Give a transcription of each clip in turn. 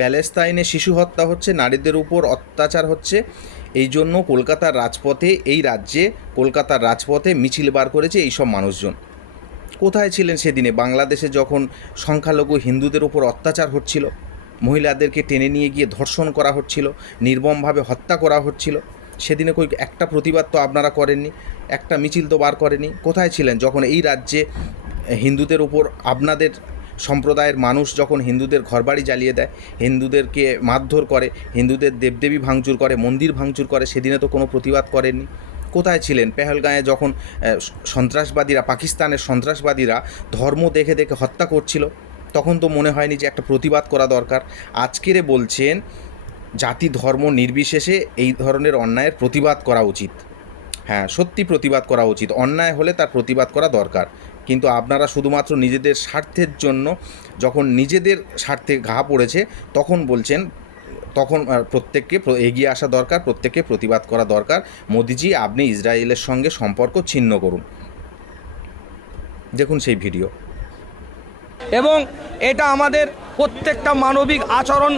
প্যালেস্তাইনে শিশু হত্যা হচ্ছে, নারীদের উপর অত্যাচার হচ্ছে। এই জন্য কলকাতার রাজপথে, এই রাজ্যে কলকাতার রাজপথে মিছিল বার করেছে এইসব মানুষজন। কোথায় ছিলেন সেদিনে বাংলাদেশে যখন সংখ্যালঘু হিন্দুদের উপর অত্যাচার হচ্ছিল, মহিলাদেরকে টেনে নিয়ে গিয়ে ধর্ষণ করা হচ্ছিল, নির্মমভাবে হত্যা করা হচ্ছিল? সেদিনে কই একটা প্রতিবাদ তো আপনারা করেননি, একটা মিছিল তো বার করেনি। কোথায় ছিলেন যখন এই রাজ্যে হিন্দুদের উপর আপনাদের সম্প্রদায়ের মানুষ যখন হিন্দুদের ঘরবাড়ি জ্বালিয়ে দেয়, হিন্দুদেরকে মারধর করে, হিন্দুদের দেবদেবী ভাঙচুর করে, মন্দির ভাঙচুর করে? সেদিনে তো কোনো প্রতিবাদ করেননি। কোথায় ছিলেন পেহেলগাঁয়ে যখন সন্ত্রাসবাদীরা, পাকিস্তানের সন্ত্রাসবাদীরা ধর্ম দেখে দেখে হত্যা করছিল? তখন তো মনে হয়নি যে একটা প্রতিবাদ করা দরকার? আজকেরে বলছেন জাতি ধর্ম নির্বিশেষে এই ধরনের অন্যায়ের প্রতিবাদ করা উচিত। হ্যাঁ, সত্যি প্রতিবাদ করা উচিত, অন্যায় হলে তার প্রতিবাদ করা দরকার। কিন্তু আপনারা শুধুমাত্র নিজেদের স্বার্থের জন্য, যখন নিজেদের স্বার্থে ঘা পড়েছে তখন বলছেন, তখন প্রত্যেককে এগিয়ে আসা দরকার, প্রত্যেককে প্রতিবাদ করা দরকার। মোদিজি, আপনি ইসরায়েলের সঙ্গে সম্পর্ক ছিন্ন করুন। দেখুন সেই ভিডিও। এবং এটা আমাদের প্রত্যেকটা মানবিক আচরণ,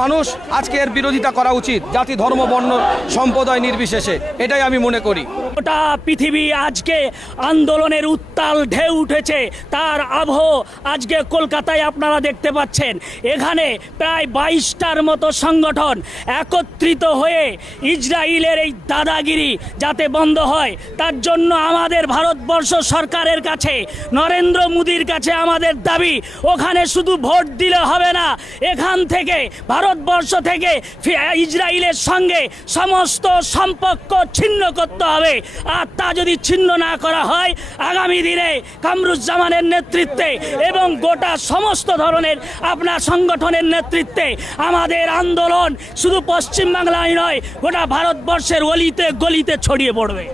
মানুষ আজকে এর বিরোধিতা করা উচিত, জাতি ধর্ম বর্ণ সম্প্রদায় নির্বিশেষে, এটাই আমি মনে করি। গোটা পৃথিবী আজকে আন্দোলনের উত্তাল ঢেউ উঠেছে, তার আবহ আজকে কলকাতায় আপনারা দেখতে পাচ্ছেন। এখানে প্রায় 22টার মতো সংগঠন একত্রিত হয়ে ইসরায়েলের এই দাদাগিরি যাতে বন্ধ হয় তার জন্য আমাদের ভারতবর্ষ সরকারের কাছে, নরেন্দ্র মোদীর কাছে আমাদের দাবি, ওখানে শুধু ভোট দিলে হবে না, এখান থেকে ভারতবর্ষ থেকে ইসরায়েলের সঙ্গে সমস্ত সম্পর্ক ছিন্ন করতে হবে। আর তা যদি ছিন্ন না করা হয়, আগামী দিনে কামরুজ্জামানের নেতৃত্বে এবং গোটা সমস্ত ধরনের আপনার সংগঠনের নেতৃত্বে আমাদের আন্দোলন শুধু পশ্চিমবাংলায় নয়, গোটা ভারতবর্ষের অলিতে গলিতে ছড়িয়ে পড়বে।